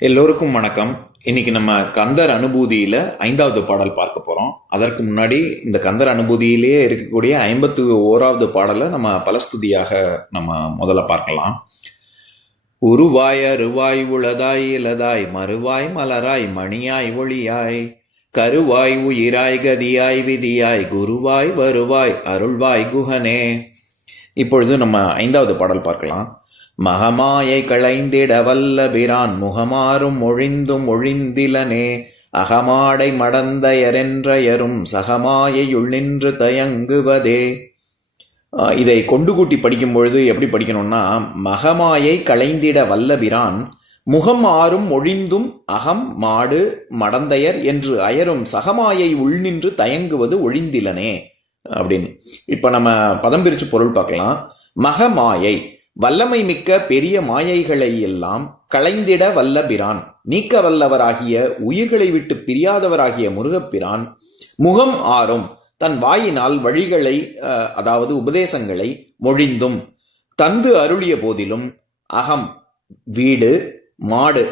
எல்லோருக்கும் வணக்கம். இன்னைக்கு நம்ம கந்தர் அனுபூதியில ஐந்தாவது பாடல் பார்க்க போறோம். அதற்கு முன்னாடி இந்த கந்தர் அனுபூதியிலேயே இருக்கக்கூடிய ஐம்பத்து ஓராவது பாடலை நம்ம பலஸ்துதியாக நம்ம முதல்ல பார்க்கலாம். உருவாய் அருவாய் உளதாய் இலதாய் மறுவாய் மலராய் மணியாய் ஒளியாய் கருவாய் உயிராய் கதியாய் விதியாய் குருவாய் வருவாய் அருள்வாய் குஹனே இப்பொழுது நம்ம ஐந்தாவது பாடல் பார்க்கலாம். மகமாயை களைந்திட வல்ல பிரான் முகமாறும் ஒழிந்தும் ஒழிந்திலனே அகமாடை மடந்தையரென்றயரும் சகமாயையுள் நின்று தயங்குவதே. இதை கொண்டு கூட்டி படிக்கும் பொழுது எப்படி படிக்கணும்னா மகமாயை களைந்திட வல்லபிரான் முகம் ஆறும் ஒழிந்தும் அகம் மாடு மடந்தையர் என்று அயரும் சகமாயை உள்நின்று தயங்குவது ஒழிந்திலனே அப்படின்னு. இப்போ நம்ம பதம் பிரிச்சு பொருள் பார்க்கலாம். மகமாயை வல்லமை மிக்க பெரிய மாயைகளை எல்லாம் களைந்திட வல்லபிரான் நீக்க வல்லவராகிய உயிர்களை விட்டு பிரியாதவராகிய முருகப்பிரான் முகம் ஆறும் தன் வாயினால் வழிகளை அதாவது உபதேசங்களை மொழிந்தும் தந்து அருளிய போதிலும் அகம் வீடு மாடு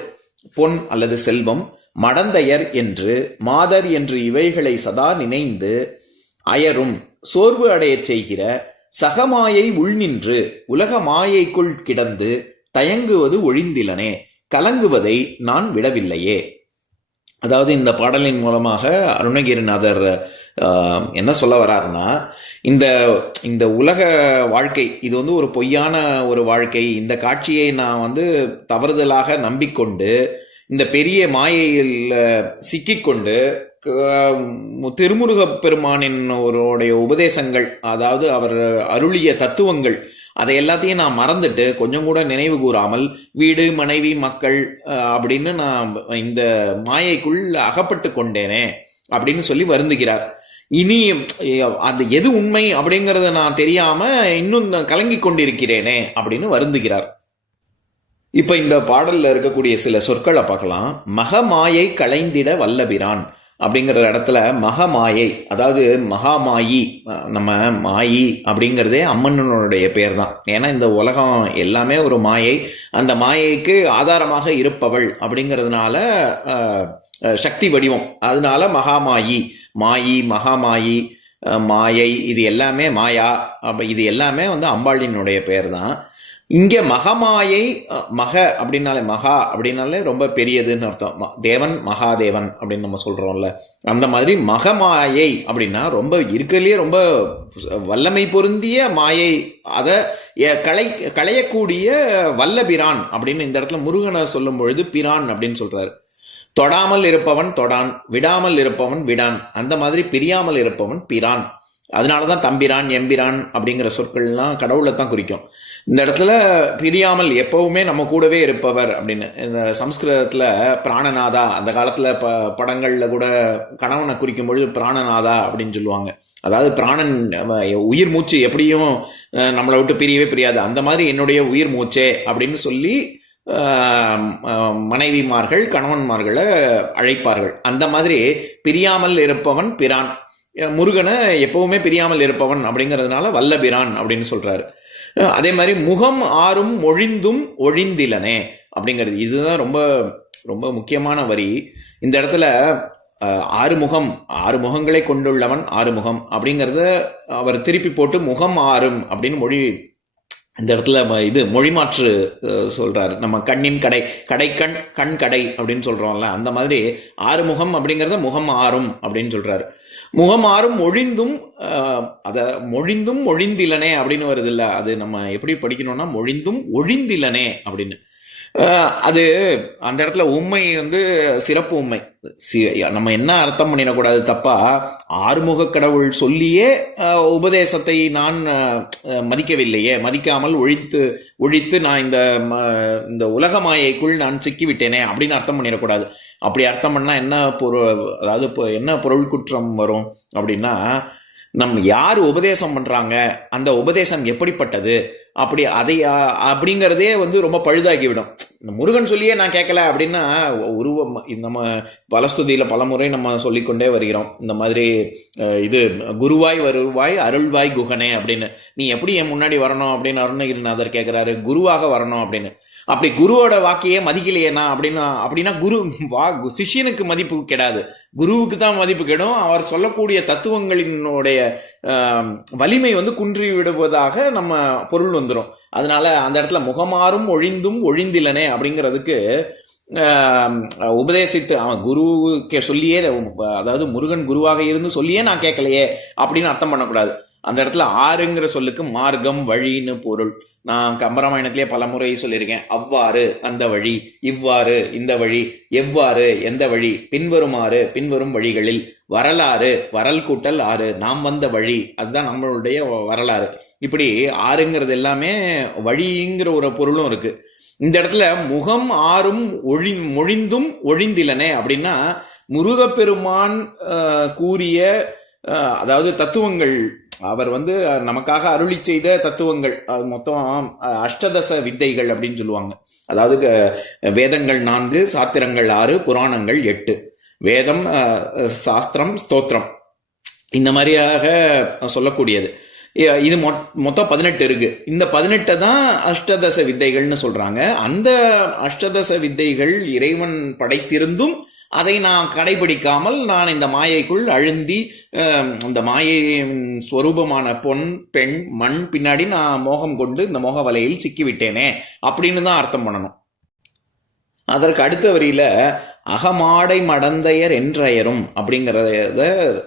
பொன் அல்லது செல்வம் மடந்தையர் என்று மாதர் என்று இவைகளை சதா நினைந்து அயரும் சோர்வு அடையச் செய்கிற சகமாயை உள்நின்று உலக மாயைக்குள் கிடந்து தயங்குவது ஒழிந்திலனே கலங்குவதை நான் விடவில்லையே. அதாவது இந்த பாடலின் மூலமாக அருணகிரிநாதர் என்ன சொல்ல வர்றாருன்னா இந்த இந்த உலக வாழ்க்கை இது வந்து ஒரு பொய்யான ஒரு வாழ்க்கை இந்த காட்சியை நான் வந்து தவறுதலாக நம்பிக்கொண்டு இந்த பெரிய மாயையில் சிக்கிக்கொண்டு திருமுருக பெருமானின் ஒருடைய உபதேசங்கள் அதாவது அவர் அருளிய தத்துவங்கள் அதை எல்லாத்தையும் நான் மறந்துட்டு கொஞ்சம் கூட நினைவு கூறாமல் வீடு மனைவி மக்கள் அஹ், அப்படின்னு நான் இந்த மாயைக்குள் அகப்பட்டு கொண்டேனே அப்படின்னு சொல்லி வருந்துகிறார். இனி அது எது உண்மை அப்படிங்கறத நான் தெரியாம இன்னும் நான் கலங்கி கொண்டிருக்கிறேனே அப்படின்னு வருந்துகிறார். இப்ப இந்த பாடல்ல இருக்கக்கூடிய சில சொற்களை பார்க்கலாம். மகமாயை களைந்திட வல்லபிரான். அப்படிங்கிற இடத்துல மகமாயை அதாவது மகாமாயி நம்ம மாயி அப்படிங்கிறதே அம்மன்னனுடைய பேர் தான் ஏன்னா இந்த உலகம் எல்லாமே ஒரு மாயை. அந்த மாயைக்கு ஆதாரமாக இருப்பவள் அப்படிங்கிறதுனால சக்தி வடிவம். அதனால மகாமாயி மாயி மகாமாயி மாயை இது எல்லாமே மாயா. அப்போ இது எல்லாமே வந்து அம்பாளினுடைய பேர் தான் இங்கே மகமாயை மக அப்படின்னாலே மகா அப்படின்னாலே ரொம்ப பெரியதுன்னு அர்த்தம். ம- தேவன் மகாதேவன் அப்படின்னு நம்ம சொல்கிறோம்ல அந்த மாதிரி மகமாயை அப்படின்னா ரொம்ப இருக்கிறதுலேயே ரொம்ப வல்லமை பொருந்திய மாயை. அதை களை களையக்கூடிய வல்லபிரான் அப்படின்னு இந்த இடத்துல முருகனை சொல்லும் பொழுது பிரான் அப்படின்னு சொல்கிறாரு தொடாமல் இருப்பவன் தொடான் விடாமல் இருப்பவன் விடான். அந்த மாதிரி பிரியாமல் இருப்பவன் பிரான். அதனால தான் தம்பிரான் எம்பிரான் அப்படிங்கிற சொற்கள்லாம் கடவுளை தான் குறிக்கும். இந்த இடத்துல பிரியாமல் எப்பவுமே நம்ம கூடவே இருப்பவர் அப்படின்னு. இந்த சம்ஸ்கிருதத்தில் பிராணநாதா அந்த காலத்தில் ப படங்களில் கூட கணவனை குறிக்கும் பொழுது பிராணநாதா அப்படின்னு சொல்லுவாங்க. அதாவது பிராணன் உயிர் மூச்சு எப்படியும் நம்மளை விட்டு பிரியவே பிரியாது. அந்த மாதிரி என்னுடைய உயிர் மூச்சே அப்படின்னு சொல்லி மனைவிமார்கள் கணவன்மார்களை அழைப்பார்கள். அந்த மாதிரி பிரியாமல் இருப்பவன் பிரான். முருகனை எப்பவுமே பிரியாமல் இருப்பவன் அப்படிங்கிறதுனால வல்லபிரான் அப்படின்னு சொல்கிறாரு அதே மாதிரி முகம் ஆறும் ஒழிந்தும் ஒழிந்திலனே அப்படிங்கிறது. இதுதான் ரொம்ப ரொம்ப முக்கியமான வரி. இந்த இடத்துல ஆறுமுகம் ஆறு முகங்களை கொண்டுள்ளவன் ஆறுமுகம் அப்படிங்கிறத அவர் திருப்பி போட்டு முகம் ஆறும் அப்படின்னு மொழி இந்த இடத்துல இது மொழிமாற்று அஹ், சொல்றாரு. நம்ம கண்ணின் கடை கடை கண் கண் கடை அப்படின்னு சொல்றோம்ல. அந்த மாதிரி ஆறுமுகம் அப்படிங்கிறத முகம் ஆறும் அப்படின்னு சொல்றாரு. முகம் ஆறும் ஒழிந்தும் அதை மொழிந்தும் ஒழிந்திலனே அப்படின்னு வருது இல்லை அது நம்ம எப்படி படிக்கணும்னா மொழிந்தும் ஒழிந்திலனே அப்படின்னு. அது அந்த இடத்துல உண்மை வந்து சிறப்பு உண்மை. நம்ம என்ன அர்த்தம் பண்ணிடக்கூடாது தப்பா? ஆறுமுக கடவுள் சொல்லியே உபதேசத்தை நான் மதிக்கவில்லையே. மதிக்காமல் ஒழித்து ஒழித்து நான் இந்த ம- இந்த உலக மாயைக்குள் நான் சிக்கிவிட்டேனே அப்படின்னு அர்த்தம் பண்ணிடக்கூடாது. அப்படி அர்த்தம் பண்ணா என்ன பொருள் அதாவது இப்போ என்ன பொருள் குற்றம் வரும் அப்படின்னா நம் யார் உபதேசம் பண்றாங்க அந்த உபதேசம் எப்படிப்பட்டது? அப்படி அதை அப்படிங்கிறதே வந்து ரொம்ப பழுதாக்கிவிடும் இந்த முருகன் சொல்லியே நான் கேட்கல அப்படின்னா உருவம் நம்ம பலஸ்துதியில் பலமுறை நம்ம சொல்லிக்கொண்டே வருகிறோம். இந்த மாதிரி இது குருவாய் வருவாய் அருள்வாய் குகனே அப்படின்னு. நீ எப்படி என் முன்னாடி வரணும் அப்படின்னு அருணகிரிநாதர் கேட்குறாரு. குருவாக வரணும் அப்படின்னு. அப்படி குருவோட வாக்கையே மதிக்கலையேனா அப்படின்னா அப்படின்னா குரு வா சிஷ்யனுக்கு மதிப்பு கெடாது. குருவுக்கு தான் மதிப்பு கெடும். அவர் சொல்லக்கூடிய தத்துவங்களினுடைய வலிமை வந்து குன்றி விடுவதாக நம்ம பொருள் வந்து வந்துடும் அதனால அந்த இடத்துல முகமாறும் ஒழிந்தும் ஒழிந்திலனே அப்படிங்கிறதுக்கு உபதேசித்து அவன் குருவுக்கு சொல்லியே அதாவது முருகன் குருவாக இருந்து சொல்லியே நான் கேட்கலையே அப்படின்னு அர்த்தம் பண்ணக்கூடாது. அந்த இடத்துல ஆறுங்கிற சொல்லுக்கு மார்க்கம் வழின்னு பொருள். நான் கம்பராமாயணத்திலே பல முறை சொல்லியிருக்கேன். அவ்வாறு அந்த வழி இவ்வாறு இந்த வழி எவ்வாறு எந்த வழி பின்வருமாறு பின்வரும் வழிகளில். வரலாறு வரல் கூட்டல் ஆறு. நாம் வந்த வழி அதுதான் நம்மளுடைய வரலாறு. இப்படி ஆறுங்கிறது எல்லாமே வழிங்கிற ஒரு பொருளும் இருக்கு. இந்த இடத்துல முகம் ஆறும் ஒழி மொழிந்தும் ஒழிந்திலனே அப்படின்னா முருகப்பெருமான் கூறிய அதாவது தத்துவங்கள் அவர் வந்து நமக்காக அருளி செய்த தத்துவங்கள் அது மொத்தம் அஷ்டதச வித்தைகள் அப்படின்னு சொல்லுவாங்க. அதாவது க- வேதங்கள் நான்கு சாத்திரங்கள் ஆறு புராணங்கள் எட்டு. வேதம் அஹ், சாஸ்திரம் ஸ்தோத்திரம். இந்த மாதிரியாக சொல்லக்கூடியது. இது மொ- மொத்தம் பதினெட்டு இருக்கு. இந்த பதினெட்டை தான் அஷ்டதச வித்தைகள்னு சொல்றாங்க. அந்த அஷ்டதச வித்தைகள் இறைவன் படைத்திருந்தும் அதை நான் கடைபிடிக்காமல் நான் இந்த மாயைக்குள் அழுந்தி அந்த மாயையின் ஸ்வரூபமான பொன் பெண் மண் பின்னாடி நான் மோகம் கொண்டு இந்த மோக வலையில் சிக்கிவிட்டேனே அப்படின்னு தான் அர்த்தம் பண்ணணும். அதற்கு அடுத்த வரியில அகமாடை மடந்தையர் என்றயரும் அப்படிங்கிறத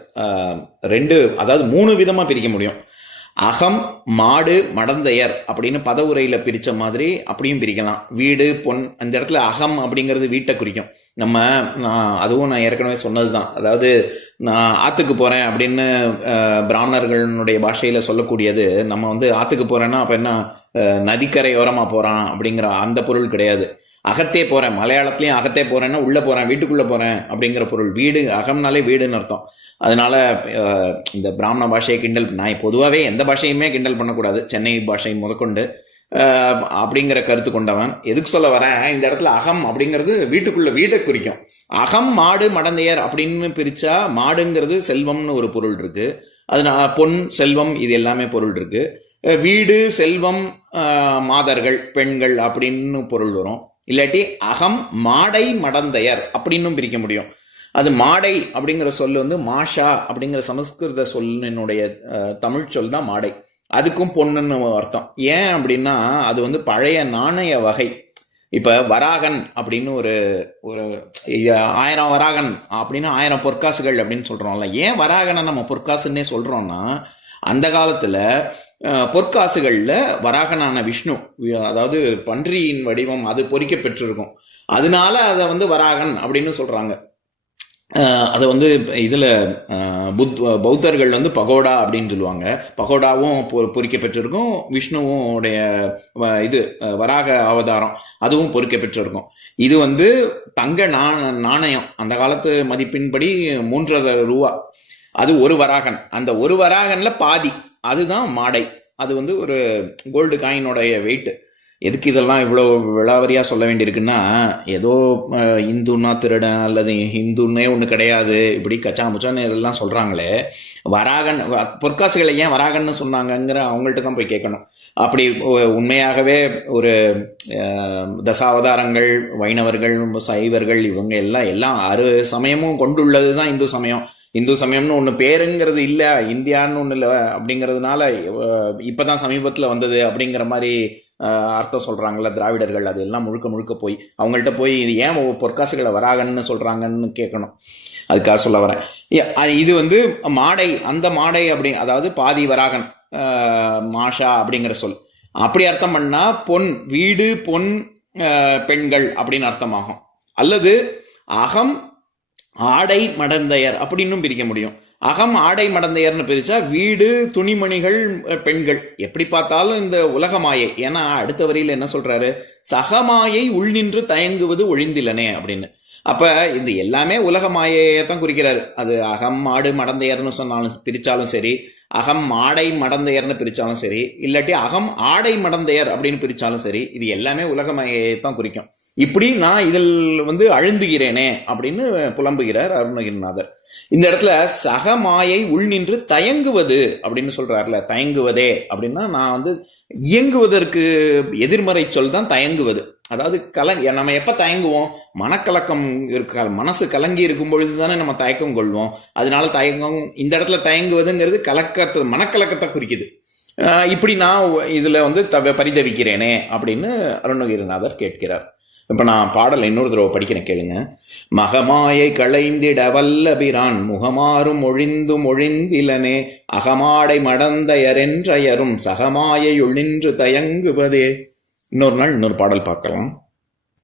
ரெண்டு அதாவது மூணு விதமா பிரிக்க முடியும். அகம் மாடு மடந்தையர் அப்படின்னு பதவுரையில பிரிச்ச மாதிரி அப்படியும் பிரிக்கலாம். வீடு பொன் அந்த இடத்துல அகம் அப்படிங்கிறது வீட்டை குறிக்கும். நம்ம நான் அதுவும் நான் ஏற்கனவே சொன்னதுதான். அதாவது நான் ஆற்றுக்கு போகிறேன் அப்படின்னு பிராமணர்களுடைய பாஷையில் சொல்லக்கூடியது நம்ம வந்து ஆற்றுக்கு போகிறேன்னா அப்போ என்ன நதிக்கரையோரமாக போகிறான் அப்படிங்கிற அந்த பொருள் கிடையாது. அகத்தே போகிறேன் மலையாளத்துலேயும் அகத்தே போகிறேன்னா உள்ளே போகிறேன் வீட்டுக்குள்ளே போகிறேன் அப்படிங்கிற பொருள். வீடு அகம்னாலே வீடுன்னு அர்த்தம். அதனால் இந்த பிராமண பாஷையை கிண்டல் நான் பொதுவாகவே எந்த பாஷையுமே கிண்டல் பண்ணக்கூடாது. சென்னை பாஷை முதற்கொண்டு. அப்படிங்கிற கருத்து கொண்டவன். எதுக்கு சொல்ல வரேன்? இந்த இடத்துல அகம் அப்படிங்கிறது வீட்டுக்குள்ள வீட்டை குறிக்கும். அகம் மாடு மடந்தையர் அப்படின்னு பிரிச்சா மாடுங்கிறது செல்வம்னு ஒரு பொருள் இருக்கு. அதனால பொன் செல்வம் இது எல்லாமே பொருள் இருக்கு. வீடு செல்வம் மாதர்கள் பெண்கள் அப்படின்னு பொருள் வரும். இல்லாட்டி அகம் மாடை மடந்தையர் அப்படின்னும் பிரிக்க முடியும். அது மாடை அப்படிங்கிற சொல் வந்து மாஷா அப்படிங்கிற சமஸ்கிருத சொல்லினுடைய தமிழ் சொல் தான் மாடை. அதுக்கும் பொண்ணுன்னு அர்த்தம். ஏன் அப்படின்னா அது வந்து பழைய நாணய வகை. இப்போ வராகன் அப்படின்னு ஒரு ஒரு ஆயிரம் வராகன் அப்படின்னு ஆயிரம் பொற்காசுகள் அப்படின்னு சொல்கிறோம்ல ஏன் வராகனை நம்ம பொற்காசுன்னே சொல்கிறோம்னா அந்த காலத்தில் பொற்காசுகளில் வராகனான விஷ்ணு அதாவது பன்றியின் வடிவம் அது பொறிக்க பெற்றிருக்கும் அதனால அதை வந்து வராகன் அப்படின்னு சொல்கிறாங்க அதை வந்து இதில் புத் பௌத்தர்கள் வந்து பகோடா அப்படின்னு சொல்லுவாங்க. பகோடாவும் பொ- பொறிக்க பெற்றிருக்கும் விஷ்ணுவும் உடைய வ- இது வராக அவதாரம் அதுவும் பொறிக்க பெற்றிருக்கும் இது வந்து தங்க நாண நாணயம். அந்த காலத்து மதிப்பின்படி மூன்றரை ரூபா. அது ஒரு வராகன். அந்த ஒரு வராகனில் பாதி. அதுதான் மாடை. அது வந்து ஒரு கோல்டு காயினோடைய வெயிட்டு எதுக்கு இதெல்லாம் இவ்வளோ விழாவரியாக சொல்ல வேண்டியிருக்குன்னா ஏதோ இந்துன்னா திருடன் அல்லது ஹிந்துன்னே ஒன்று கிடையாது இப்படி கச்சா முச்சான்னு இதெல்லாம் சொல்கிறாங்களே வராகன் பொற்காசுகளை ஏன் வராகன்னு சொன்னாங்கங்கிற அவங்கள்ட்ட தான் போய் கேட்கணும். அப்படி உண்மையாகவே ஒரு தசாவதாரங்கள் வைணவர்கள் சைவர்கள் இவங்க எல்லாம் எல்லாம் அறு சமயமும் கொண்டுள்ளது தான் இந்து சமயம். இந்து சமயம்னு ஒன்று பேருங்கிறது இல்லை இந்தியான்னு ஒன்று இல்லை அப்படிங்கிறதுனால இப்போ தான் சமீபத்தில் வந்தது அப்படிங்கிற மாதிரி அர்த்தம் சொல்கிறாங்கள திராவிடர்கள் அது எல்லாம் முழுக்க முழுக்க போய் அவங்கள்ட்ட போய் இது ஏன் பொற்காசுகளை வராங்கன்னு சொல்கிறாங்கன்னு கேட்கணும். அதுக்காக சொல்ல வரேன். இது வந்து மாடை அந்த மாடை அப்படி அதாவது பாதி வராகன் மாஷா அப்படிங்கிற சொல். அப்படி அர்த்தம் பண்ணா பொன் வீடு பொன் பெண்கள் அப்படின்னு அர்த்தமாகும். அல்லது அகம் ஆடை மடந்தையர் அப்படின்னும் பிரிக்க முடியும். அகம் ஆடை மடந்தையர்னு பிரிச்சா வீடு துணிமணிகள் பெண்கள். எப்படி பார்த்தாலும் இந்த உலக மாயை ஏன்னா அடுத்த வரியில என்ன சொல்றாரு? சகமாயை உள்நின்று தயங்குவது ஒழிந்திலனே அப்படின்னு. அப்ப இது எல்லாமே உலக மாயையை தான் குறிக்கிறாரு. அது அகம் ஆடு மடந்தையர்னு சொன்னாலும் பிரிச்சாலும் சரி அகம் ஆடை மடந்தையர்னு பிரிச்சாலும் சரி இல்லாட்டி அகம் ஆடை மடந்தையர் அப்படின்னு பிரிச்சாலும் சரி இது எல்லாமே உலக மாயையை தான் குறிக்கும். இப்படி நான் இதில் வந்து அழுந்துகிறேனே அப்படின்னு புலம்புகிறார் அருணகிரிநாதர். இந்த இடத்துல சகமாயை உள் நின்று தயங்குவது அப்படின்னு சொல்றாருல தயங்குவதே அப்படின்னா நான் வந்து இயங்குவதற்கு எதிர்மறை சொல் தான் தயங்குவது. அதாவது கல நம்ம எப்ப தயங்குவோம்? மனக்கலக்கம் இருக்க மனசு கலங்கி இருக்கும் பொழுது தானே நம்ம தயக்கம் கொள்வோம். அதனால தயங்கம் இந்த இடத்துல தயங்குவதுங்கிறது கலக்கத்தை மனக்கலக்கத்தை குறிக்குது. இப்படி நான் இதுல வந்து த பரிதவிக்கிறேனே அப்படின்னு அருணகிரிநாதர் கேட்கிறார். இப்ப நான் பாடல் இன்னொரு தடவை படிக்கிறேன் கேளுங்க. மகமாயை களைந்திட வல்லபிரான் முகமாறும் ஒழிந்தும் ஒழிந்திலனே அகமாடை மடந்தையரென்றயரும் சகமாயை ஒளின்று தயங்குவதே. இன்னொரு நாள் இன்னொரு பாடல் பார்க்கலாம்.